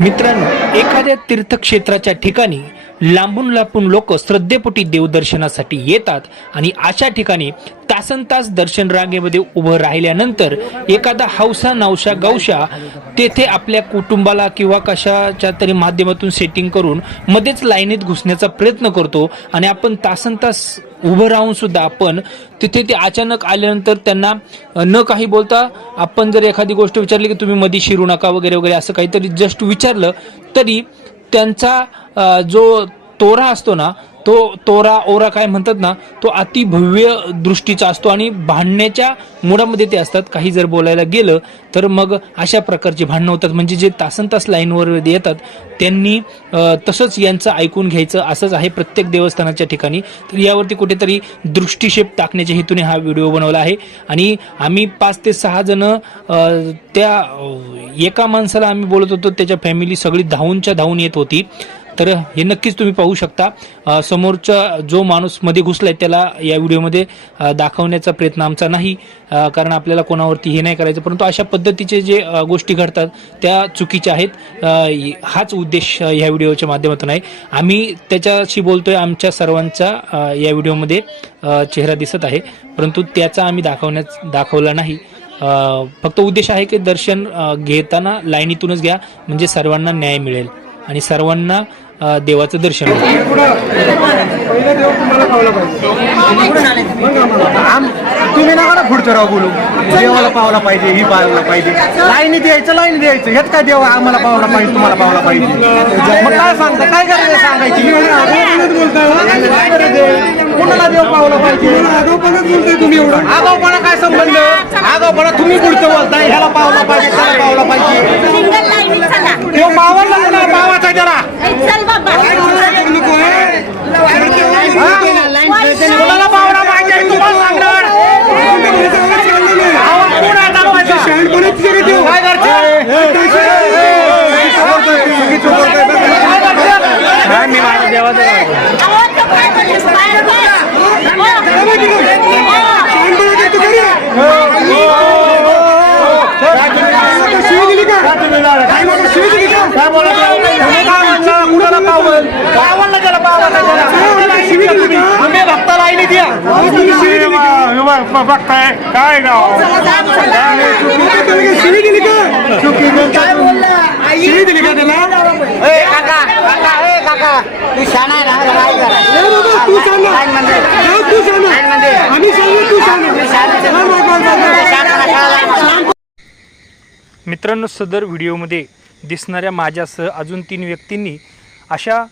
मित्रांनो एखाद्या तीर्थक्षेत्राच्या ठिकाणी लांबून लांबून लोक श्रद्धेपोटी देवदर्शनासाठी येतात आणि अशा ठिकाणी तासन तास दर्शन रांगेमध्ये उभं राहिल्यानंतर एखादा हौसा नवशा गवशा तेथे आपल्या कुटुंबाला किंवा कशाच्या तरी माध्यमातून सेटिंग करून मध्येच लाईनीत घुसण्याचा प्रयत्न करतो आणि आपण तासन तास उभं राहून सुद्धा आपण तिथे ते अचानक आल्यानंतर त्यांना न काही बोलता आपण जर एखादी गोष्ट विचारली की तुम्ही मध्ये शिरू नका वगैरे वगैरे असं काहीतरी जस्ट विचारलं तरी त्यांचा जो तोरा असतो ना तो तोरा ओरा काय म्हणतात ना तो अतिभव्य दृष्टीचा असतो आणि भांडण्याच्या मुडामध्ये ते असतात. काही जर बोलायला गेलं तर मग अशा प्रकारची भांडणं होतात. म्हणजे जे तासन तास लाईनवर येतात त्यांनी तसंच यांचं ऐकून घ्यायचं. असंच आहे प्रत्येक देवस्थानाच्या ठिकाणी. तर यावरती कुठेतरी दृष्टिक्षेप टाकण्याच्या हेतूने हा व्हिडिओ बनवला आहे. आणि आम्ही पाच ते सहा जण त्या एका माणसाला आम्ही बोलत होतो. त्याच्या फॅमिली सगळी धावूनच्या धावून येत होती. तर हे नक्कीच तुम्ही पाहू शकता. समोरचा जो माणूसमध्ये घुसलाय त्याला या व्हिडिओमध्ये दाखवण्याचा प्रयत्न आमचा नाही. कारण आपल्याला कोणावरती हे नाही करायचं. परंतु अशा पद्धतीचे जे गोष्टी घडतात त्या चुकीच्या आहेत. हाच उद्देश या ह्या व्हिडिओच्या माध्यमातून आहे. आम्ही त्याच्याशी बोलतोय. आमच्या सर्वांचा या व्हिडिओमध्ये चेहरा दिसत आहे. परंतु त्याचा आम्ही दाखवण्यास दाखवला नाही. फक्त उद्देश आहे की दर्शन घेताना लाईनीतूनच घ्या. म्हणजे सर्वांना न्याय मिळेल. आणि सर्वांना देवाचं दर्शन बोलू. देवाला पावला पाहिजे ही पावला पाहिजे. लाईनी द्यायचं लाईनी द्यायचं. हेच काय देव आम्हाला पावला पाहिजे तुम्हाला पावला पाहिजे. मग काय सांगता काय करायचं सांगायची? कुणाला देव पावला पाहिजे? आगाऊपणाच बोलताय तुम्ही एवढं. आगाऊपणा काय संबंध? आगाऊपणा तुम्ही पुढचं बोलताय ह्याला पावला पाहिजे त्याला पावला पाहिजे सिंगल लाईनीत चला देव पावला कुणा पावाचा आहे त्याला चल बाबा कोणाला पावला पाहिजे तुम्हाला सांगणार अहो, कोण आहे दाखवायचा? काय करते? काय करते? नाही, मी माझ्या देवाचं करतो. अहो, तो काय बोललीस? बाहेर काय बोलत आहे? तुम्ही काय म्हणला? कुणाला पावल? काय म्हणलं त्याला पावाला त्याला? तुम्ही भक्ता लाईनी द्या बघताय काय गाव? शिवी दिली का काय बोलला शिवी दिली का त्याला ए काका काका ए काका तू शाणा आहे ना. तू सांग ना. लाईन मध्ये. जाऊ तू सांग ना. लाईन मध्ये. आम्ही सांगू तू सांग ना. तू शाणा आहे. हा, मग, मग, मग, मग. शाणा ना, शाणा लाईन मध्ये. मित्रांनो सदर व्हिडिओमध्ये दिसणाऱ्या माझ्यासह अजून तीन व्यक्तींनी अशा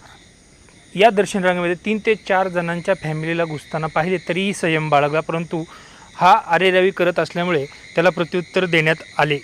या दर्शन रांगेमध्ये तीन ते चार जणांच्या फॅमिलीला घुसताना पाहिले तरीही संयम बाळगला परंतु हा अरेरावी करत असल्यामुळे त्याला प्रत्युत्तर देण्यात आले